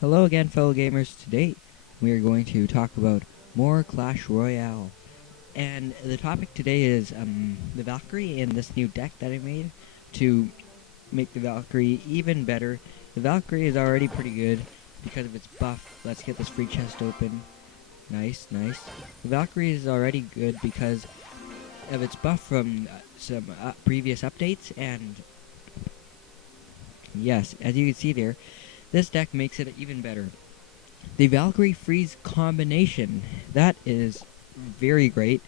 Hello again, fellow gamers. Today we are going to talk about more Clash Royale. And the topic today is the Valkyrie and this new deck that I made to make the Valkyrie even better. The Valkyrie is already pretty good because of its buff. Let's get this free chest open. Nice, nice. The Valkyrie is already good because of its buff from some previous updates. And yes, as you can see there, this deck makes it even better. The Valkyrie freeze combination, that is very great,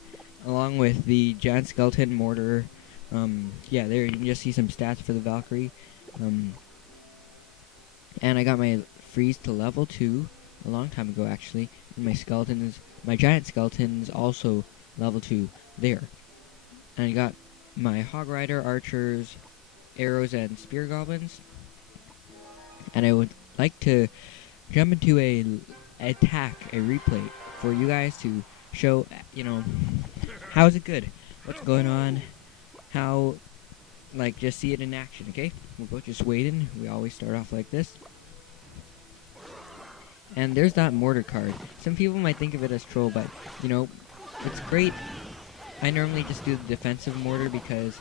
along with the giant skeleton mortar. Yeah, there you can just see some stats for the Valkyrie. And I got my freeze to level 2 a long time ago, actually. And my giant skeleton is also level 2 there. And I got my hog rider, archers, arrows, and spear goblins. And I would like to jump into a replay for you guys to show, how is it good, what's going on, how, just see it in action, okay? We'll go just waiting. We always start off like this. And there's that mortar card. Some people might think of it as troll, but, it's great. I normally just do the defensive mortar because,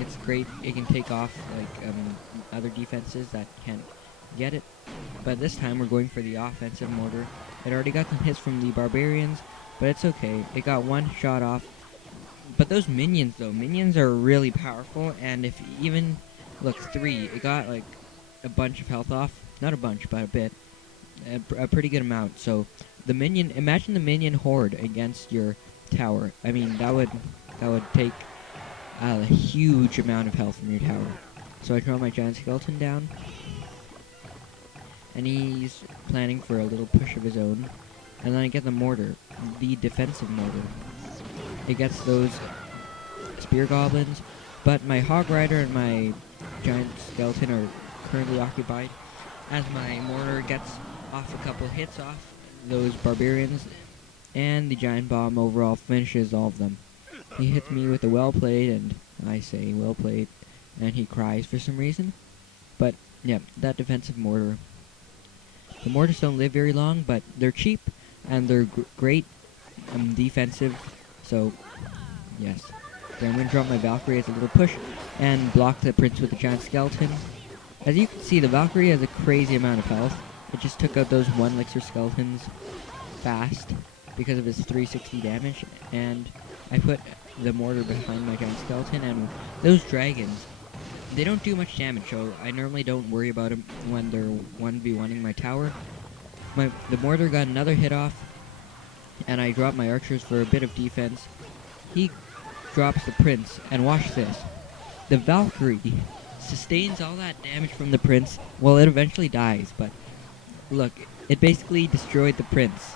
it's great. It can take off, other defenses that can't get it. But this time we're going for the offensive mortar. It already got some hits from the barbarians, but it's okay. It got one shot off. But those minions, though, minions are really powerful, and if even, look, 3, it got, a bunch of health off. Not a bunch, but a bit. A pretty good amount. So, imagine the minion horde against your tower. I mean, that would take a huge amount of health from your tower. So I throw my giant skeleton down, and he's planning for a little push of his own. And then I get the mortar, the defensive mortar. It gets those spear goblins, but my hog rider and my giant skeleton are currently occupied. As my mortar gets off a couple hits off those barbarians, and the giant bomb overall finishes all of them. He hits me with a well played, and I say well played, and he cries for some reason. But yeah, that defensive mortar. The mortars don't live very long, but they're cheap, and they're great defensive, so yes. Then I'm going to drop my Valkyrie as a little push, and block the prince with the giant skeleton. As you can see, the Valkyrie has a crazy amount of health. It just took out those 1 elixir skeletons fast because of his 360 damage, and I put the mortar behind my giant skeleton, and those dragons, they don't do much damage, so I normally don't worry about them when they're 1v1ing my tower. The mortar got another hit off, and I dropped my archers for a bit of defense. He drops the prince, and watch this. The Valkyrie sustains all that damage from the prince. Well, it eventually dies, but look, it basically destroyed the prince.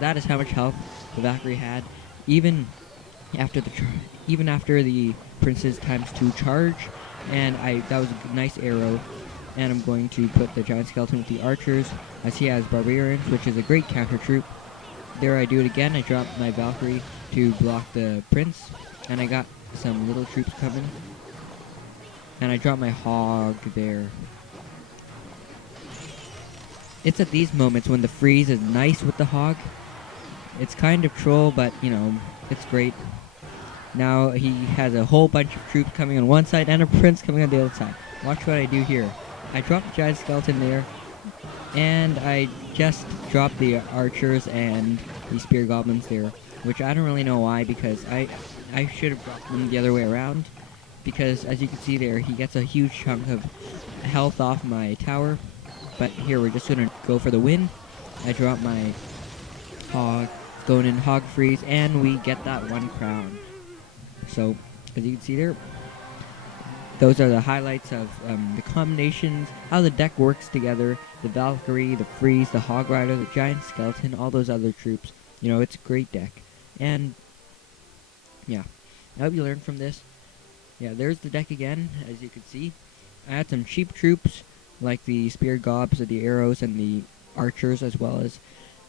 That is how much health the Valkyrie had, even after the prince's ×2 charge. And that was a nice arrow. And I'm going to put the giant skeleton with the archers, as he has barbarians, which is a great counter troop. There I do it again. I drop my Valkyrie to block the prince, and I got some little troops coming. And I drop my hog there. It's at these moments when the freeze is nice with the hog. It's kind of troll, but, it's great. Now he has a whole bunch of troops coming on one side and a prince coming on the other side. Watch what I do here. I drop the giant skeleton there, and I just drop the archers and the spear goblins there, which I don't really know why, because I should have dropped them the other way around, because as you can see there, he gets a huge chunk of health off my tower. But here, we're just going to go for the win. I drop my hog, going in hog freeze, and we get that 1 crown. So, as you can see there, those are the highlights of the combinations, how the deck works together, the Valkyrie, the freeze, the hog rider, the giant skeleton, all those other troops. It's a great deck. And, yeah, I hope you learned from this. Yeah, there's the deck again, as you can see. I had some cheap troops, like the spear gobs, the arrows, and the archers, as well as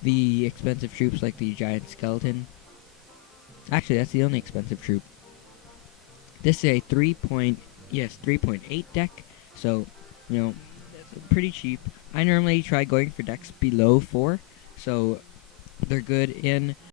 the expensive troops like the giant skeleton. Actually, that's the only expensive troop. This is a 3.8 deck, so, it's pretty cheap. I normally try going for decks below 4, so they're good in